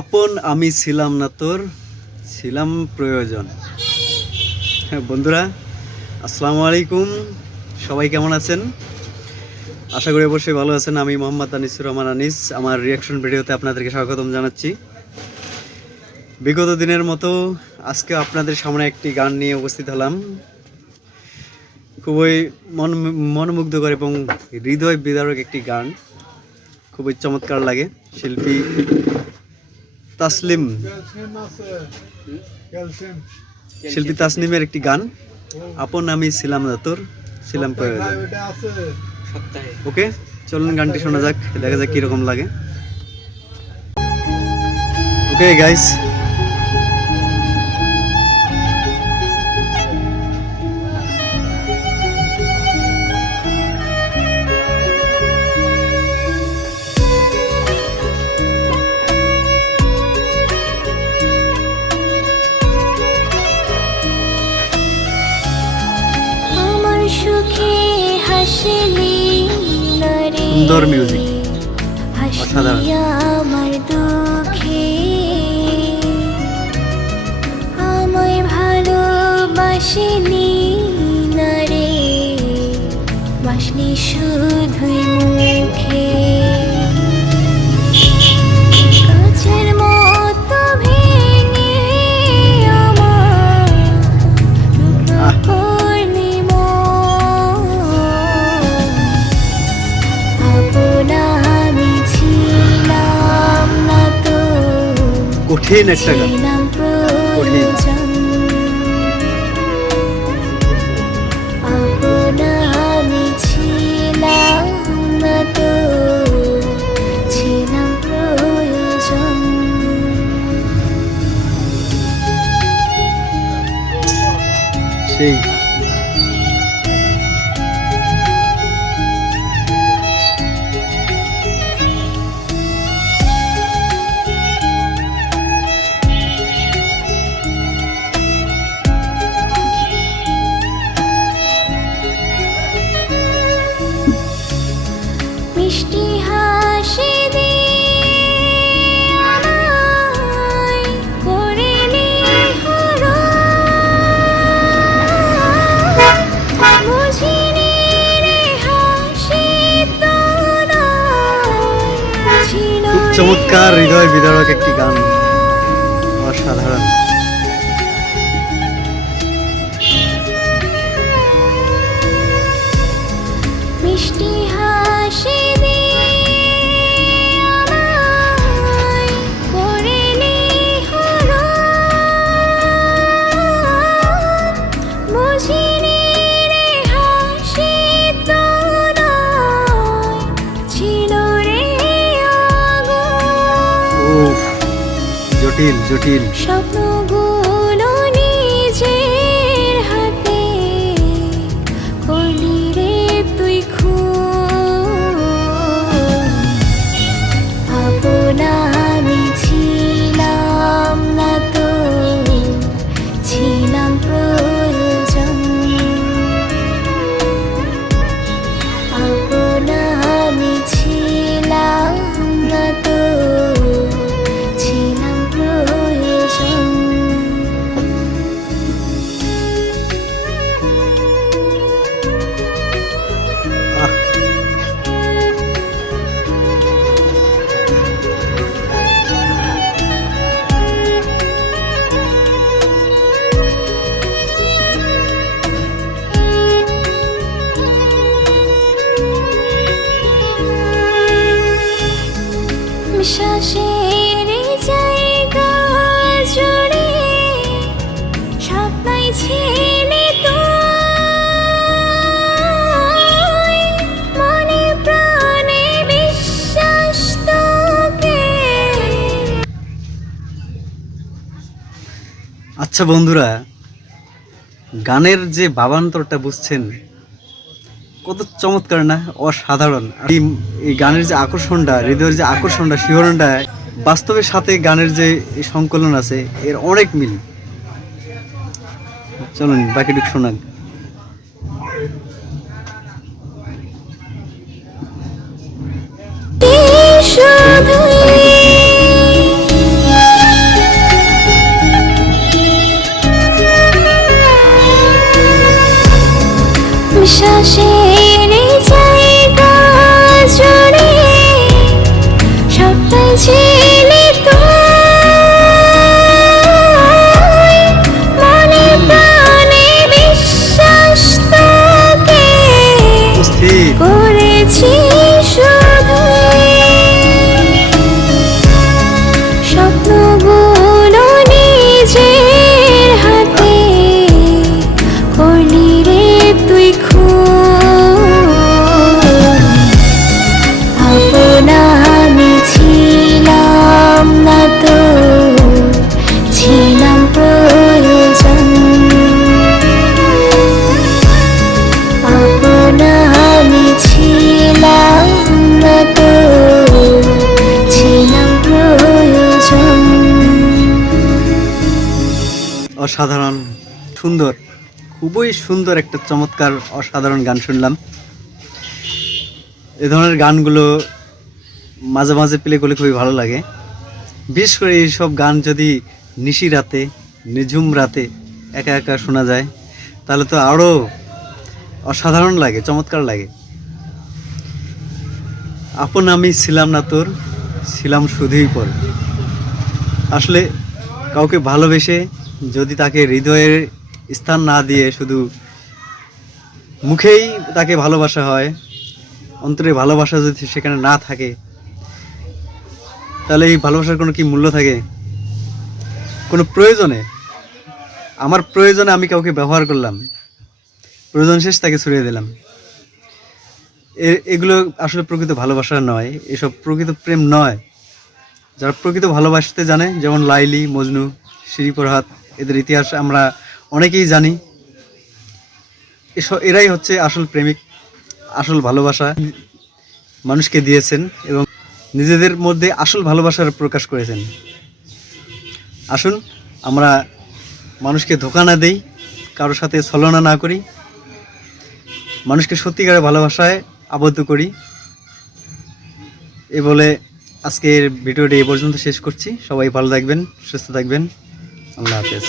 আপন আমি ছিলাম না তোর, ছিলাম প্রয়োজন। হ্যাঁ বন্ধুরা, আসসালামু আলাইকুম। সবাই কেমন আছেন? আশা করি অবশ্যই ভালো আছেন। আমি মোহাম্মদ আনিসুর রহমান আনিস, আমার রিয়াকশন ভিডিওতে আপনাদেরকে স্বাগতম জানাচ্ছি। বিগত দিনের মতো আজকে আপনাদের সামনে একটি গান নিয়ে উপস্থিত হলাম। খুবই মনোমুগ্ধকর এবং হৃদয় বিদারক একটি গান, খুবই চমৎকার লাগে। শিল্পী তাসনিমের একটি গান, আপন আমি ছিলাম না তোর, ছিলাম প্রয়োজন। ওকে, চলুন গানটি শোনা যাক, দেখা যাক কিরকম লাগে। ওকে গাইস, সুন্দর মিউজিক, অসাধারণ। আমার দুঃখে আমায় ভালোবাসিনি না রে, বাসনি শুধুই মুখে। কাছের মতো ভেঙে আমার করলি কঠিন একটা গান, কঠিন। আমি ছিলাম না তো, ছিলাম প্রয়োজন। সেই মিষ্টি হাসি দিয়ে করিলি হরণ, বুঝিনি রে হাসি তোর ছিল। খুব চমৎকার, হৃদয় বিদারক একটি গান, অসাধারণ। মিষ্টি হাসি দিয়ে আমায় করিলি হরণ, বুঝিনি রে হাসি তোর ছিল রে আগুন। জটিল জটিল স্বপ্নগুলো নিজের হাতে করলি রে তুই খুন। আপন আমি ছিলাম না তো, ছিলাম প্রয়োজন। আপন আমি ছিলাম না তো, ছিলাম প্রয়োজন। শ্বাসের জায়গা জুড়ে স্বপ্নাই ছিলে তুই, মনে প্রাণে বিশ্বাস তোকে। আচ্ছা বন্ধুরা, গানের যে ভাবান্তরটা বুঝছেন, কত চমৎকার না, অসাধারণ। এই গানের যে আকর্ষণটা, হৃদয়ের যে আকর্ষণটা, শিহরণটা, বাস্তবের সাথে গানের যে সংকলন আছে, এর অনেক মিল। চলুন বাকিটুকু শোনান। শুধুই অসাধারণ সুন্দর, খুবই সুন্দর একটা চমৎকার অসাধারণ গান শুনলাম। এ ধরনের গানগুলো মাঝে মাঝে প্লে করলে খুবই ভালো লাগে। বিশেষ করে এইসব গান যদি নিশি রাতে, নিঝুম রাতে একা একা শোনা যায় তাহলে তো আরও অসাধারণ লাগে, চমৎকার লাগে। আপন আমি ছিলাম না তোর, ছিলাম শুধুই পর। আসলে কাউকে ভালোবেসে যদি তাকে হৃদয়ের স্থান না দিয়ে শুধু মুখেই তাকে ভালোবাসা হয়, অন্তরে ভালোবাসা যদি সেখানে না থাকে, তাহলে এই ভালোবাসার কোনো কি মূল্য থাকে? কোনো প্রয়োজনে, আমার প্রয়োজনে আমি কাউকে ব্যবহার করলাম, প্রয়োজন শেষ তাকে ছড়িয়ে দিলাম, এগুলো আসলে প্রকৃত ভালোবাসা নয়, এসব প্রকৃত প্রেম নয়। যারা প্রকৃত ভালোবাসতে জানে, যেমন লাইলি, মজনু, শিরি ফরহাদ, এদের ইতিহাস আমরা অনেকেই জানি। এরাই হচ্ছে আসল প্রেমিক, আসল ভালোবাসা মানুষকে দিয়েছেন এবং নিজেদের মধ্যে আসল ভালোবাসার প্রকাশ করেছেন। আসুন আমরা মানুষকে ধোঁকা না দেই, কারোর সাথে ছলনা না করি, মানুষকে সত্যিকারের ভালোবাসায় আবদ্ধ করি। এ বলে আজকের ভিডিওটি এ পর্যন্ত শেষ করছি। সবাই ভালো থাকবেন, সুস্থ থাকবেন। আল্লাহ হাফেজ।